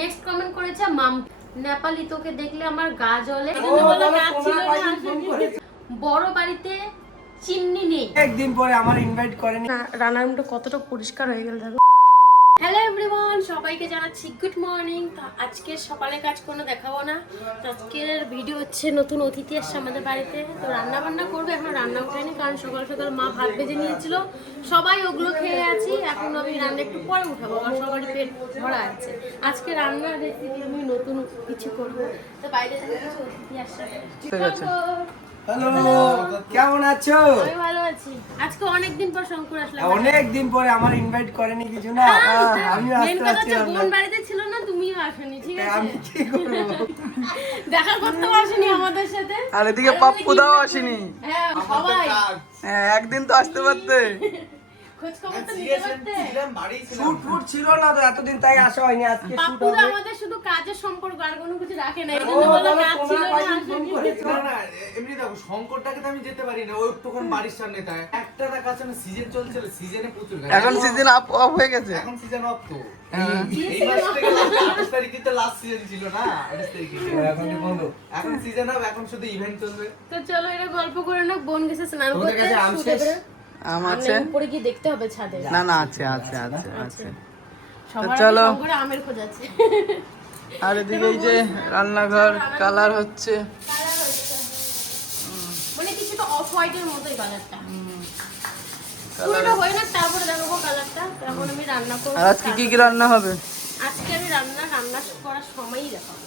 Next comment করেছে মাম নেপালি, তোকে দেখলে আমার গা জ্বলে। বড় বাড়িতে চিমনি নেই, একদিন পরে আমার ইনভাইট করেনি। রান্নার রুমটা কতটা পরিষ্কার হয়ে গেল দেখো। হ্যালো এভরিওয়ান, সবাইকে জানাচ্ছি গুড মর্নিং। তো আজকে সকালে কাজ কোনো দেখাবো না, তো আজকের ভিডিও হচ্ছে নতুন অতিথি আসছে আমাদের বাড়িতে। তো রান্না বান্না করবো, এখন রান্না উঠেনি কারণ সকাল সকাল মা ভাত ভেজে নিয়েছিল, সবাই ওগুলো খেয়ে আছি। এখন আমি রান্না একটু পরে উঠাবো কারণ সবারই পেট ভরা আছে। আজকে রান্নার রেসিপি আমি নতুন কিছু করবো, তো বাইরে থেকে কিছু অতিথি আসছে। হ্যালো, কেমন আছো? আমি ভালো আছি। আজকে অনেকদিন পর শঙ্কুর আসলাম, অনেকদিন পরে আমার ইনভাইট করেনি কিছু না। আমি আসতে পারছি না, বোন বাড়িতে ছিল না, তুমিও আসনি, ঠিক আছে? আমি কি করব? দেখা করতে আসেনি আমাদের সাথে। আর এদিকে পাপ্পু দাও আসেনি। হ্যাঁ সবাই একদিন তো আসতে পারতে। খোঁজ খবর তো নিতে পারতে। শুট ফুট ছিল না তো এতদিন, তাই আসা হয়নি। আজকে শুট পাপ্পু হবে। আমাদের শুধু কাজের সম্পর্ক, আর কোনো কিছু রাখে না। এইজন্য বললাম কাজ ছিল না, আসেনি। না এমনি দেখো শঙ্করটাকে তো আমি যেতে পারি না, ওই তখন বাড়ির সামনে তাই একটা কাছে না সিজন চলছিল, সিজনে প্রচুর গাড়ি। এখন সিজন অফ হয়ে গেছে। এখন সিজন অফ তো হ্যাঁ। এই মাস থেকে 28 তারিখে তো লাস্ট সিজন ছিল না, 28 তারিখে এখন বন্ধ। এখন সিজন অফ, এখন শুধু ইভেন্ট চলবে। তো চলো এটা গল্প করে না। বোন গেছে স্নান তোমাদের করতে, কাছে আম শুতে শেষ? পারে। আম আছে? উপরে গিয়ে দেখতে হবে ছাদে। না না আছে আছে আছে আছে। সবার চলো। সঙ্গে আমের খোঁজ আছে। আর এদিকে এই যে রান্নাঘর কালার হচ্ছে। কালার হচ্ছে মানে কিছুটা অফ হোয়াইটের মতোই কালারটা। পুরোটা হয় না, তারপরে দেখাবো কালারটা। এখন আমি রান্না করব। আর আজকে কি কি রান্না হবে? আজকে আমি রান্না করার সময়ই দেখাবো।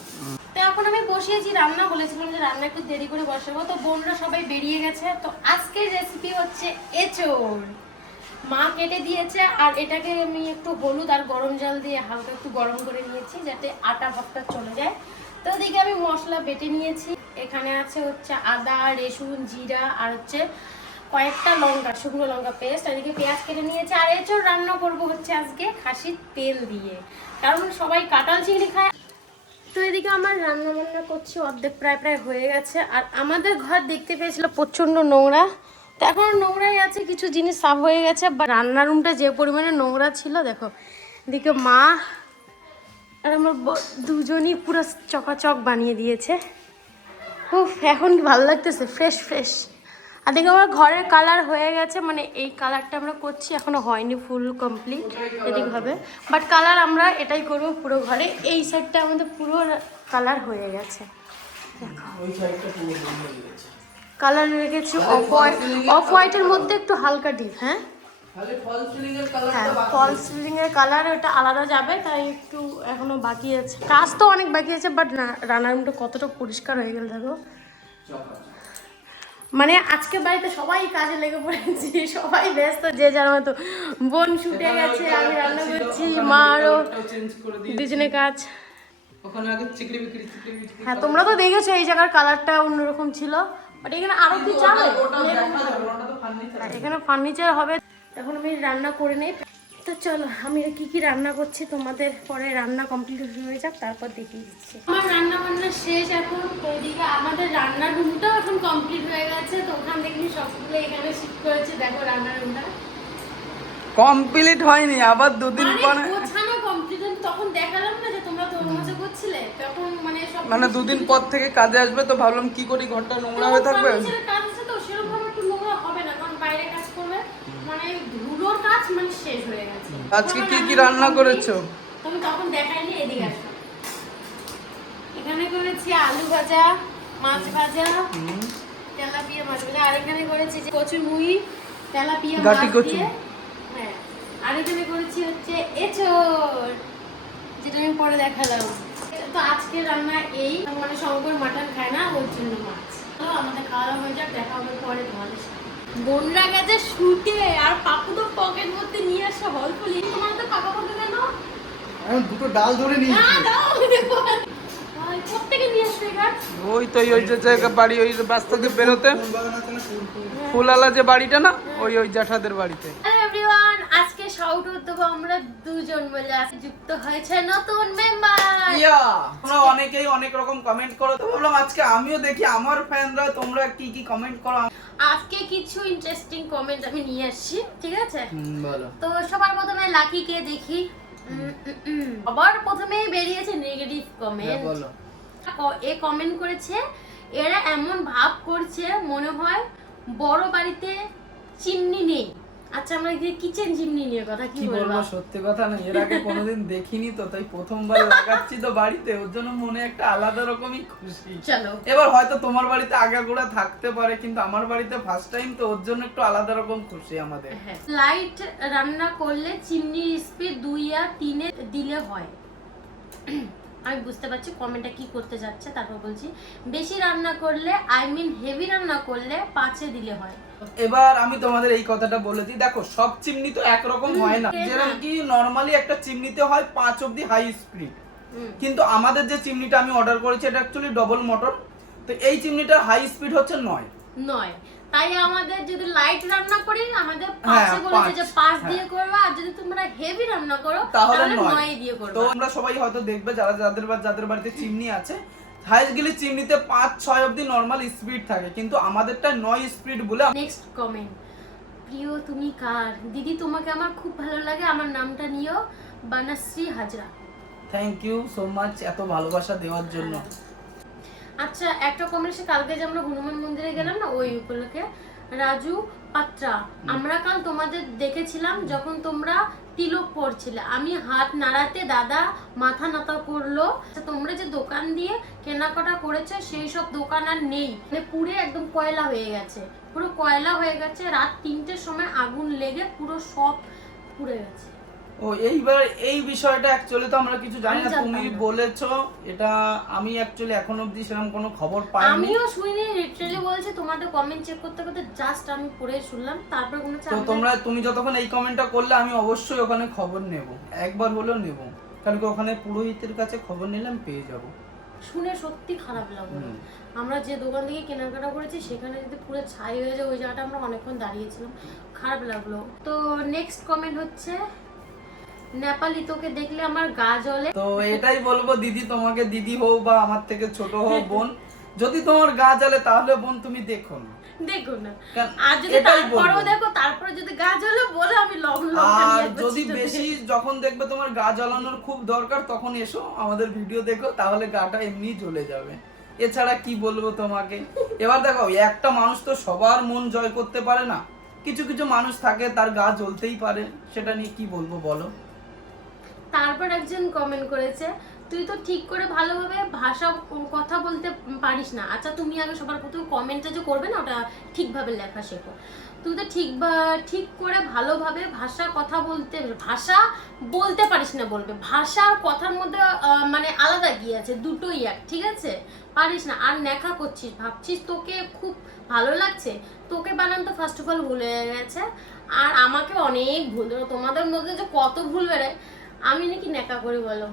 তো এখন আমি বসিয়েছি রান্না, বলেছিলাম যে রান্না একটু দেরি করে বসাবো, তো বোনরা সবাই বেরিয়ে গেছে। তো আজকের রেসিপি হচ্ছে এঁচোড়। মা কেটে দিয়েছে, আর এটাকে আমি একটু হলুদ আর গরম জল দিয়ে হালকা একটু গরম করে নিয়েছি যাতে আটা ভাবটা চলে যায়। তো ওদিকে আমি মশলা বেটে নিয়েছি। এখানে আছে হচ্ছে আদা, রসুন, জিরা আর হচ্ছে কয়েকটা লঙ্কা, শুকনো লঙ্কা পেস্ট। আর এদিকে পেঁয়াজ কেটে নিয়েছে। আর এঁচোড় রান্না করবো হচ্ছে আজকে খাসির তেল দিয়ে, কারণ সবাই কাঁঠাল চিংড়ি খায়। তো এদিকে আমার রান্না বান্না করছি, অর্ধেক প্রায় হয়ে গেছে। আর আমাদের ঘর দেখতে পেয়েছিল প্রচণ্ড নোংরা, তো এখন নোংরাই আছে, কিছু জিনিস সাফ হয়ে গেছে। বা রান্নার রুমটা যে পরিমাণে নোংরা ছিল দেখো। এদিকে মা আর আমার দুজনই পুরো চকাচক বানিয়ে দিয়েছে। উফ, এখন কি ভালো লাগতেছে, ফ্রেশ ফ্রেশ। আর দেখো আমার ঘরের কালার হয়ে গেছে, মানে এই কালারটা আমরা করছি, এখনো হয়নি ফুল কমপ্লিট এদিক হবে, বাট কালার আমরা এটাই করবো পুরো ঘরে। এই সাইডটা আমাদের পুরো কালার হয়ে গেছে। কালার রেখেছি অফ হোয়াইটের মধ্যে একটু হালকা ডিপ। হ্যাঁ হ্যাঁ, ফল সিলিং এর কালার ওটা আলাদা যাবে, তাই একটু এখনো বাকি আছে, কাজ তো অনেক বাকি আছে। বাট রান্নার রুমটা কতটা পরিষ্কার হয়ে গেল দেখো। মানে আজকে বাড়িতে সবাই কাজে লেগে পড়েছি, সবাই ব্যস্ত যে যার মতো। বোন শুটে গেছে, আমি রান্না করছি, মা আরও দুজনে কাজ। হ্যাঁ তোমরা তো দেখেছো এই জায়গার কালারটা অন্যরকম ছিল, বাট এখানে আরো কি যাবে, এখানে ফার্নিচার হবে। এখন আমি রান্না করে নেই। তো চলো আমি কি কি রান্না করছি তোমাদের পরে রান্না কমপ্লিট হয়ে যাক, তারপর দেখিয়ে দিচ্ছি। আমার রান্না বান্না শেষ এখন। তো এদিকে আমাদের রান্নার রুমটাও এখন কমপ্লিট হয়ে গেছে, তো ওখান থেকে সবগুলো এখানে শিফট করেছে। দেখো রান্নার রুমটা কমপ্লিট হয়নি, আবার দুদিন পরে গোছানো কমপ্লিট। তখন দেখালাম না যে তোমরা তো মজা করছিলে, তখন মানে সব মানে দুদিন পর থেকে কাজে আসবে, তো ভাবলাম কি করি, ঘরটা নোংরা হয়ে থাকবে। কাজ আছে তো সেরকম ভাবে একটু নোংরা হবে না, কারণ বাইরে কাজ করবে, মানে ধুলোর কাজ মানে শেষ হয়ে গেছে। আজকে কি কি রান্না করেছো? তুমি তখন দেখাইনি, এদিকে আসো। এখানে করেছি আলু ভাজা, মাছ ভাজা, তেলাপিয়া মাছ ভাজা। আর এখানে করেছি যে কচু মুই, তেলাপিয়া মাছ দিয়ে। হ্যাঁ, আর এখানে করেছি হচ্ছে এঁচোড়, যেটা আমি পরে দেখালাম। তো আজকে রান্না এই, মানে শঙ্কর মাটন খায় না, ওর জন্য মাছ। তো আমাদের খাওয়া হয়ে যাক, দেখা হবে পরে তোমাদের সাথে। বোনরা গেছে শুটে, আর পাপু তো পকেট মধ্যে নিয়ে আসে হলফুলি। তোমার তো পাকা পাকা কেন? আমি দুটো ডাল ধরে নিয়েছি। না দাও প্রত্যেকে নিয়ে আসবে গাছ। ওই তো ওই যে জায়গা বাড়ি, ওই রাস্তা দিয়ে বেরোতে ফুলালা যে বাড়িটা না, ওই জ্যাঠাদের বাড়িতে। হ্যালো এভরিওয়ান, আজকে শাউট দেবো আমরা দুজন মিলে। আজকে যুক্ত হয়েছে নতুন মেম্বার। তোমরা অনেকেই অনেক রকম কমেন্ট করো, তো ভাবলাম আজকে আমিও দেখি আমার ফ্যানরা তোমরা কি কি কমেন্ট করো। আজকে কিছু ইন্টারেস্টিং কমেন্ট আমি নিয়ে আসছি, ঠিক আছে? বলো। তো সবার প্রথমে লাকিকে দেখি। আবার প্রথমেই বেরিয়েছে কমেন্ট। বলো। এ কমেন্ট করেছে, এরা এমন ভাব করছে মনে হয় বড় বাড়িতে চিমনি নেই। আচ্ছা, আমরা এই কিচেন চিমনি নিয়ে কথা কি কি বলবো? বলবো, সত্যি কথা না, এর আগে কোনোদিন দেখিনি তো, তাই প্রথমবার লাগাচ্ছি তো বাড়িতে, ওর জন্য মনে একটা আলাদা রকমই খুশি। চলো, এবার হয়তো তোমার বাড়িতে আগাগোড়া থাকতে পারে, কিন্তু আমার বাড়িতে ফার্স্ট টাইম তো, ওর জন্য একটু আলাদা রকম খুশি আমাদের। লাইট রান্না করলে চিমনির স্পিড 2 আর 3 দিলে হয়। আমি বুঝতে পারছি কমেন্টটা কি করতে যাচ্ছে, তারপর বলছি বেশি রান্না করলে, আই মিন হেভি রান্না করলে 5 দিলে হয়। এবার আমি তোমাদের এই কথাটা বলে দিই, দেখো সব চিমনি তো একরকম হয় না। যেরকম কি নরমালি একটা চিমনিতে হয় 5 অবধি হাই স্পিড, কিন্তু আমাদের যে চিমনিটা আমি অর্ডার করেছি এটা অ্যাকচুয়ালি ডবল মোটর, তো এই চিমনিটার হাই স্পিড হচ্ছে 9। তাই আমাদের যদি লাইট রান্না করি আমাদের হ্যাঁ, 5 বলেছে যে 5 হ্যাঁ। দিয়ে করবে, আর যদি তোমরা হেভি রান্না করো তাহলে তাহলে 9 9 দিয়ে করবে। তো আমরা সবাই হয়তো দেখবে যাদের বাড়িতে চিমনি আছে, হাইস্ট গেলে চিমনিতে 5-6 অবধি নরমাল স্পিড থাকে, কিন্তু আমাদেরটা 9 স্পিড বলে। নেক্সট কমেন্ট, প্রিয় তুমি কার? দিদি তোমাকে আমার খুব ভালো লাগে, আমার নামটা নিও, Banashree Hazra. Thank you so much এত ভালোবাসা দেওয়ার জন্য। আচ্ছা, একটা কমেন্ট এসে, কালকে যে আমরা হনুমান মন্দিরে গেলাম না, ওই উপলক্ষে রাজু পাত্রা, আমরা কাল তোমাদের দেখেছিলাম যখন তোমরা তিলক পড়ছিলে, আমি হাত নাড়াতে দাদা মাথা নত করলো। তোমরা যে দোকান দিয়ে কেনাকাটা করেছো সেই সব দোকান আর নেই, মানে পুরো একদম কয়লা হয়ে গেছে, পুরো কয়লা হয়ে গেছে। রাত 3টের সময় আগুন লেগে পুরো সব পুড়ে গেছে। ও এইবার এই বিষয়টা অ্যাকচুয়ালি তো আমরা কিছু জানি আমি না, জানতাম তুমি না। বলেছো এটা, আমি অ্যাকচুয়ালি এখন অবধি সেরকম কোনো খবর পাইনি। আমিও শুনিনি, লিটারালি বলছি তোমাদের কমেন্ট চেক করতে করতে জাস্ট আমি পড়ে শুনলাম, তারপর কোনো তো তুমি যতক্ষণ এই কমেন্টটা করলে আমি অবশ্যই ওখানে খবর নেব, একবার হলেও নেব, কারণ কি ওখানে পুরোহিতের কাছে খবর নিলাম পেয়ে যাব। শুনে সত্যি খারাপ লাগলো। আমরা যে দোকান থেকে কেনাকাটা করেছি সেখানে যদি পুরো ছাই হয়ে যায়, ওই জায়গাটা আমরা অনেকক্ষণ দাঁড়িয়েছিলাম, খারাপ লাগলো। তো নেক্সট কমেন্ট হচ্ছে, নেপালি তোকে দেখলে আমার গা জ্বলে। তো এটাই বলবো দিদি, তোমাকে দিদি হোক বা আমার থেকে ছোট হোক বোন, যদি তোমার গা জ্বলে তাহলে বোন তুমি দেখো না, দেখো না, কারণ আর যদি এটাই তারপরেও বলবো। দেখো, তারপরে যদি গা জ্বলে বলে আমি লঙ্কা আর নিয়ে আসবো যদি ছিটোতে। বেশি যখন দেখবে তোমার গা জ্বালানোর খুব দরকার, তখন এসো আমাদের ভিডিও দেখো, তাহলে গাটা এমনি জ্বলে যাবে। এছাড়া কি বলবো তোমাকে। এবার দেখো, একটা মানুষ তো সবার মন জয় করতে পারে না, কিছু কিছু মানুষ থাকে তার গা জ্বলতেই পারে, সেটা নিয়ে কি বলবো বলো। তারপর একজন কমেন্ট করেছে, তুই তো ঠিক করে ভালোভাবে ভাষা কথা বলতে পারিস না। আচ্ছা, তুমি আগে সবার প্রথমে কমেন্টটা যে করবে না, ওটা ঠিকভাবে লেখা শেখো। তুই তো ঠিক করে ভালোভাবে ভাষা বলতে পারিস না, বলবে ভাষা আর কথার মধ্যে মানে আলাদা কি আছে, দুটোই এক, ঠিক আছে? পারিস না আর লেখা করছিস, ভাবছিস তোকে খুব ভালো লাগছে, তোকে বানান তো ফার্স্ট অফ অল ভুল হয়ে গেছে, আর আমাকে অনেক ভুল। তোমাদের মধ্যে যে কত ভুল বেরোয়, আমি নাকি নেকা করে বলো?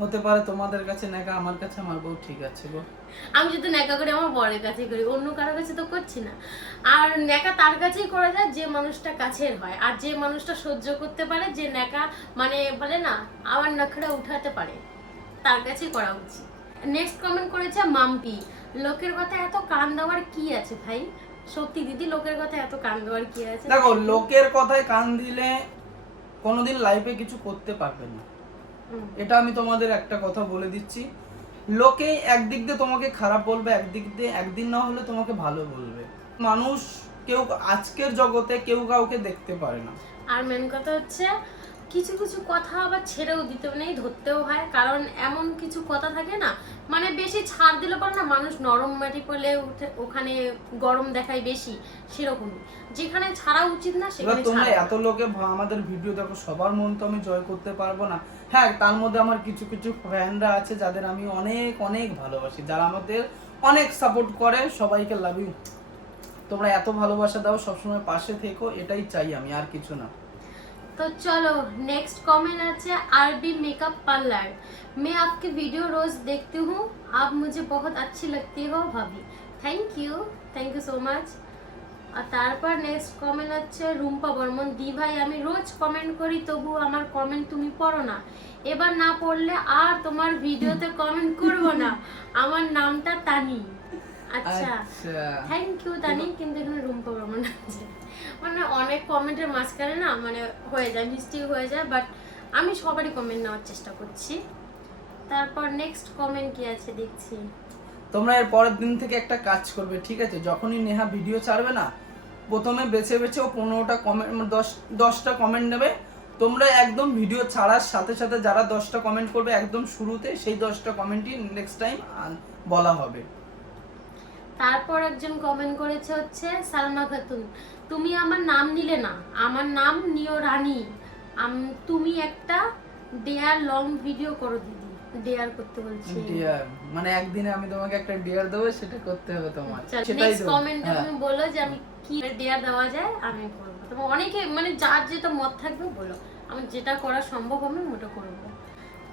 হতে পারে তোমাদের কাছে নেকা, আমার কাছে আমার বউ ঠিক আছে গো। আমি যদি নেকা করি আমার বরের কাছেই করি, অন্য কারোর কাছে তো করছি না। আর নেকা তার কাছেই করা যায় যে মানুষটা কাছের হয়, আর যে মানুষটা সহ্য করতে পারে, যে নেকা মানে বলে না আমার নখরা উঠাতে পারে, তার কাছেই করা উচিত। নেক্সট কমেন্ট করেছে মাম্পি, লোকের কথা এত কান দেওয়ার কি আছে ভাই? সত্যি দিদি, লোকের কথা এত কান দেওয়ার কি আছে? দেখো, লোকের কথায় কান দিলে কোনোদিন লাইফে কিছু করতে পারবে না, এটা আমি তোমাদের একটা কথা বলে দিচ্ছি। লোকে একদিক দিয়ে তোমাকে খারাপ বলবে, একদিক দিয়ে একদিন না হলে তোমাকে ভালো বলবে। মানুষ কেউ আজকের জগতে কেউ কাউকে দেখতে পারে না। আর মেন কথা হচ্ছে, কিছু কিছু কথা আবার ছেড়েও দিতে নেই, ধরতেও হয়, কারণ এমন কিছু কথা থাকে না, মানে বেশি ছাড় দিলে পর না মানুষ নরম মাটি পড়লে উঠে ওখানে গরম দেখায় বেশি, সেরকমই যেখানে ছাড়া উচিত না এবার সেখানে তোমরা ছাড়া। এত লোকে আমাদের ভিডিও দেখো, সবার মন তো আমি জয় করতে পারবো না। হ্যাঁ, তার মধ্যে আমার কিছু কিছু ফ্যানরা আছে যাদের আমি অনেক অনেক ভালোবাসি, যারা আমাদের অনেক সাপোর্ট করে, সবাইকে লাভ ইউ। তোমরা এত ভালোবাসা দাও, সবসময় পাশে থেকো, এটাই চাই আমি, আর কিছু না। तो चलो नेक्स्ट कमेंट আছে आरबी मेकअप पार्लर, मैं आपके वीडियो रोज देखती हूँ, आप मुझे बहुत अच्छी लगती हो भाभी, थैंक यू सो मच। আর তারপর নেক্সট কমেন্ট আছে রুম্পা বর্মন, দি ভাই আমি রোজ কমেন্ট করি তবু আমার কমেন্ট তুমি পড়ো না, এবার না পড়লে আর তোমার ভিডিওতে কমেন্ট করব না, আমার নামটা তানি। আচ্ছা, থ্যাংক ইউ তানি, কিন্তু এখানে রুম্পা বর্মন আছে, মানে অনেক কমেন্টের মাঝখানে না মানে হয়ে যায়, মিস্টেক হয়ে যায়, বাট আমি সবারই কমেন্ট নেওয়ার চেষ্টা করছি। তারপর নেক্সট কমেন্ট কি আছে দেখছি। তোমরা এর পরের দিন থেকে একটা কাজ করবে, ঠিক আছে? যখনই নেহা ভিডিও ছাড়বে না, প্রথমে বেছে বেছে ও 15টা কমেন্ট, 10টা কমেন্ট নেবে। তোমরা একদম ভিডিও ছাড়ার সাথে সাথে যারা 10টা কমেন্ট করবে একদম শুরুতে, সেই 10টা কমেন্টই নেক্সট টাইম বলা হবে। তারপর একজন কমেন্ট করেছে হচ্ছে সালমা খাতুন, তুমি আমার নাম নিলে না, আমার নাম নিও রানী। তুমি একটা ডেয়ার লং ভিডিও করো দিদি। ডেয়ার করতে বলছি। ডিয়ার মানে একদিনে আমি তোমাকে একটা ডিয়ার দেবো, সেটা করতে হবে তোমার। সেটাই নেক্সট তো। কমেন্টে হ্যাঁ। তুমি বলো যে আমি কি ডেয়ার দেওয়া যায় আমি করব। তবে অনেকে মানে যার যেটা মত থাকবে বলো, আমি যেটা করা সম্ভব আমি ওটা করব।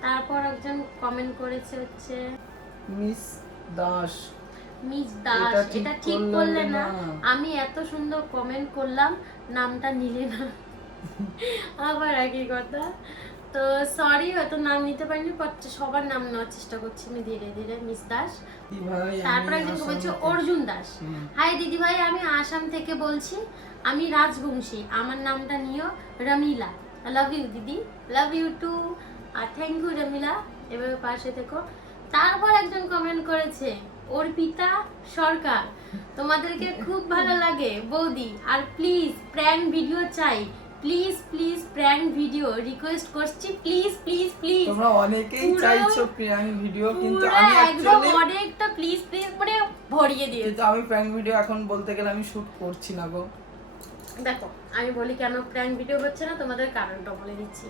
তারপর একজন কমেন্ট করেছে হচ্ছে মিস দাস, মিস দাস, এটা ঠিক করলে না, আমি এত সুন্দর কমেন্ট করলাম নামটা নিলে না। আবার একই কথা। তো সরি, হয়তো নাম নিতে পারিনি, বাট সবার নাম নেওয়ার চেষ্টা করছি আমি ধীরে ধীরে। মিস দাস। কি ভাই, তারপর একজন বলছে অর্জুন দাস, হাই দিদি ভাই, আমি আসাম থেকে বলছি, আমি রাজবংশী, আমার নামটা নিও রমিলা। লাভ ইউ দিদি, লাভ ইউ টু, আর থ্যাংক ইউ রমিলা, এভাবে পাশে থেকো। তারপর একজন কমেন্ট করেছে অর্পিতা সরকার, তোমাদেরকে খুব ভালো লাগে বৌদি, আর প্লিজ প্র্যাঙ্ক ভিডিও চাই, please please prank video request করছি, প্লিজ প্লিজ প্লিজ। তোমরা অনেকেই চাইছো প্র্যাঙ্ক ভিডিও, কিন্তু পুরো আমি একদম অ্যাকচুয়ালি অনেকটা প্লিজ প্লিজ মানে ভরিয়ে দিয়েছি। কিন্তু আমি প্র্যাঙ্ক ভিডিও এখন বলতে গেলে আমি শুট করছি না গো। দেখো আমি বলি কেন প্র্যাঙ্ক ভিডিও হচ্ছে না, তোমাদের কারণটা বলে দিচ্ছি।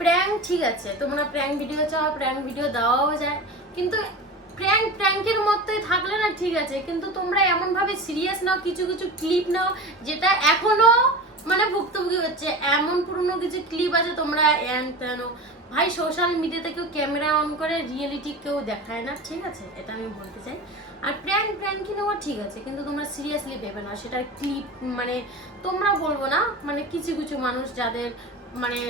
প্র্যাঙ্ক ঠিক আছে, তোমরা প্র্যাঙ্ক ভিডিও চাও, প্র্যাঙ্ক ভিডিও দেওয়াও যায়, কিন্তু প্র্যাঙ্কের মতোই থাকলে না ঠিক আছে, কিন্তু তোমরা এমন ভাবে সিরিয়াস নাও, কিছু কিছু ক্লিপ নাও যেটা এখনো মানে ভুক্তভোগী হচ্ছে, এমন পুরনো কিছু ক্লিপ আছে তোমরা ভাই সোশ্যাল মিডিয়াতে কেউ ক্যামেরা অন করে রিয়েলিটি কেউ দেখায় না, ঠিক আছে, এটা আমি বলতে চাই। আর প্র্যাঙ্কই নেওয়া ঠিক আছে, কিন্তু তোমরা সিরিয়াসলি ভেবে না সেটা ক্লিপ, মানে তোমরা বলবো না, মানে কিছু কিছু মানুষ যাদের মানে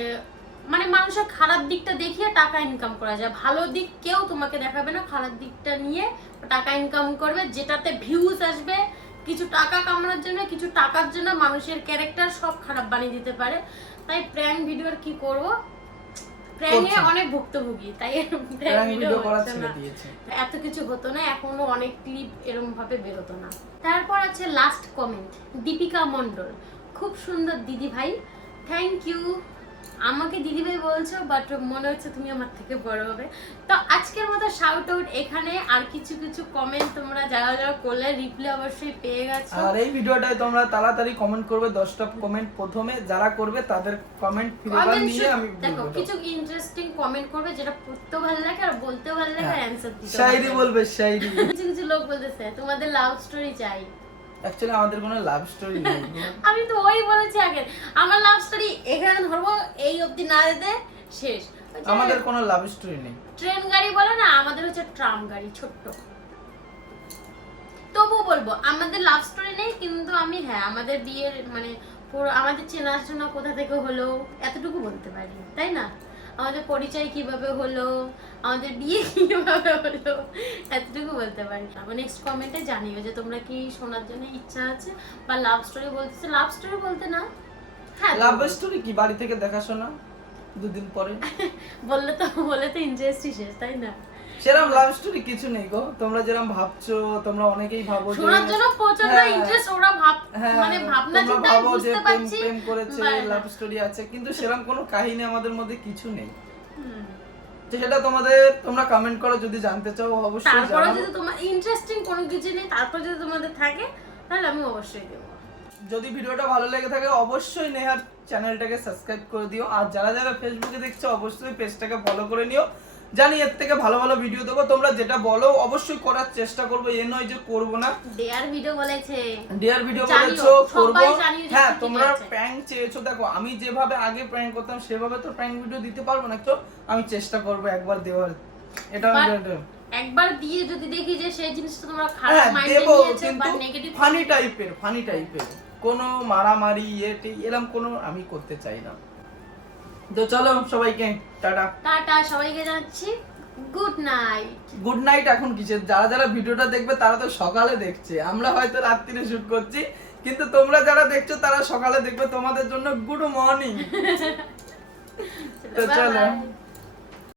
মানে মানুষের খারাপ দিকটা দেখিয়ে টাকা ইনকাম করা যায়, ভালো দিক কেউ তোমাকে দেখাবে না, খারাপ দিকটা নিয়ে টাকা ইনকাম করবে, যেটাতে ভিউজ আসবে, কিছু টাকা কামানোর জন্য, কিছু টাকার জন্য মানুষের ক্যারেক্টার সব খারাপ বানিয়ে দিতে পারে। তাই প্র্যাঙ্ক ভিডিওর কি করব, প্র্যাঙ্কে অনেক ভুক্তভোগী, তাই প্র্যাঙ্ক ভিডিও করা হচ্ছে ছেড়ে না। দিয়েছে। এত কিছু হতো না, এখনো অনেক ক্লিপ এরকম ভাবে বেরোতো না। তারপর আছে লাস্ট কমেন্ট, দীপিকা মন্ডল, খুব সুন্দর দিদি ভাই, থ্যাংক ইউ। আমাকে দিদি ভাই বলছো, বাট মনে হচ্ছে তুমি আমার থেকে বড় হবে। তো আজকের মতো শাউট আউট এখানে, আর কিছু কিছু কমেন্ট তোমরা যারা যারা করলে রিপ্লাই অবশ্যই পেয়ে গেছো। আর এই ভিডিওটায় তোমরা তাড়াতাড়ি কমেন্ট করবে, 10টা কমেন্ট প্রথমে যারা করবে তাদের কমেন্ট ফিডব্যাক নিয়ে আমি দেখো বলবো। কিছু ইন্টারেস্টিং কমেন্ট করবে যেটা পড়তে ভালো লাগে আর বলতে ভালো লাগে আর অ্যানসার দিতে শায়রি বলবে, শায়রি। কিছু কিছু লোক বলতেছে তোমাদের লাভ স্টোরি চাই। অ্যাকচুয়ালি আমাদের কোনো লাভ স্টোরি নেই। আমি তো ওই বলেছি আগে, আমার লাভ স্টোরি এখানে ধরবো, এই অবধি না যেতে শেষ। আমাদের কোনো লাভ স্টোরি নেই। ট্রেন গাড়ি বলে না, আমাদের হচ্ছে ট্রাম গাড়ি, ছোট্ট। তবু বলবো আমাদের লাভ স্টোরি নেই, কিন্তু আমি হ্যাঁ আমাদের বিয়ের মানে পুরো আমাদের চেনাশোনা কোথা থেকে হলো এতটুকু বলতে পারি, তাই না? আমাদের পরিচয় কিভাবে হলো, আমাদের বিয়ে কিভাবে হলো, এতটুকু বলতে পারি। আবার নেক্সট কমেন্টে জানিও যে তোমরা কি শোনার জন্য ইচ্ছা আছে, বা লাভ স্টোরি বলতেছে। লাভ স্টোরি বলতে না, হ্যাঁ লাভ স্টোরি কি বাড়ি থেকে দেখাশোনা দুদিন পরে বলে তো ইন্টারেস্টই শেষ, তাই না? সেরকম লাভ স্টোরি কিছু নেই গো। তোমরা যেরকম ভাবছো, তোমরা অনেকেই ভাবো যে শোনার জন্য প্রচন্ড ইন্টারেস্ট, ওরা মানে ভাবনা তোমরা চিন্তা ভাবো যে বুঝতে পারছি প্রেম করেছে, লাভ স্টোরি আছে, কিন্তু সেরকম কোনো কাহিনী আমাদের মধ্যে কিছু নেই। তো সেটা তোমরা কমেন্ট করো যদি জানতে চাও, অবশ্যই তারপরে জানাবো। যদি তোমার ইন্টারেস্টিং কোনো কিছু নেই, তারপর যদি তোমাদের থাকে তাহলে আমি অবশ্যই দেবো। যদি ভিডিওটা ভালো লেগে থাকে অবশ্যই নেহার চ্যানেলটাকে সাবস্ক্রাইব করে দিও, আর যারা যারা ফেসবুকে দেখছো অবশ্যই পেজটাকে ফলো করে নিও। জানি এর থেকে ভালো ভালো ভিডিও দেবো, তোমরা যেটা বলো অবশ্যই করার চেষ্টা করবো, এ নয় যে করবো না। ডেয়ার ভিডিও বলেছে, ডিয়ার ভিডিও জানিও, বলেছো করবো। সবাই জানিও যে হ্যাঁ কি কি তোমরা আছে। প্র্যাঙ্ক চেয়েছো, দেখো আমি যেভাবে আগে প্র্যাঙ্ক করতাম সেভাবে তো প্র্যাঙ্ক ভিডিও দিতে পারবো না, তো আমি চেষ্টা করবো একবার দেওয়ার। এটা একবার দিয়ে যদি দেখি যে সেই জিনিসটা তোমরা খারাপ হ্যাঁ মাইন্ডে দেবো, নিয়েছো বা কিন্তু নেগেটিভ, ফানি টাইপের কোনো মারামারি এরকম কোনো আমি করতে চাই না। তো চলো সবাইকে টাটা টাটা, সবাইকে জানাচ্ছি গুড নাইট। Good night. এখন কিসের, যারা যারা ভিডিওটা দেখবে তারা তো সকালে দেখছে, আমরা হয়তো রাত্রিরে শুট করছি, কিন্তু তোমরা যারা দেখছো তারা সকালে দেখবে, তোমাদের জন্য গুড মর্নিং। তো চলো।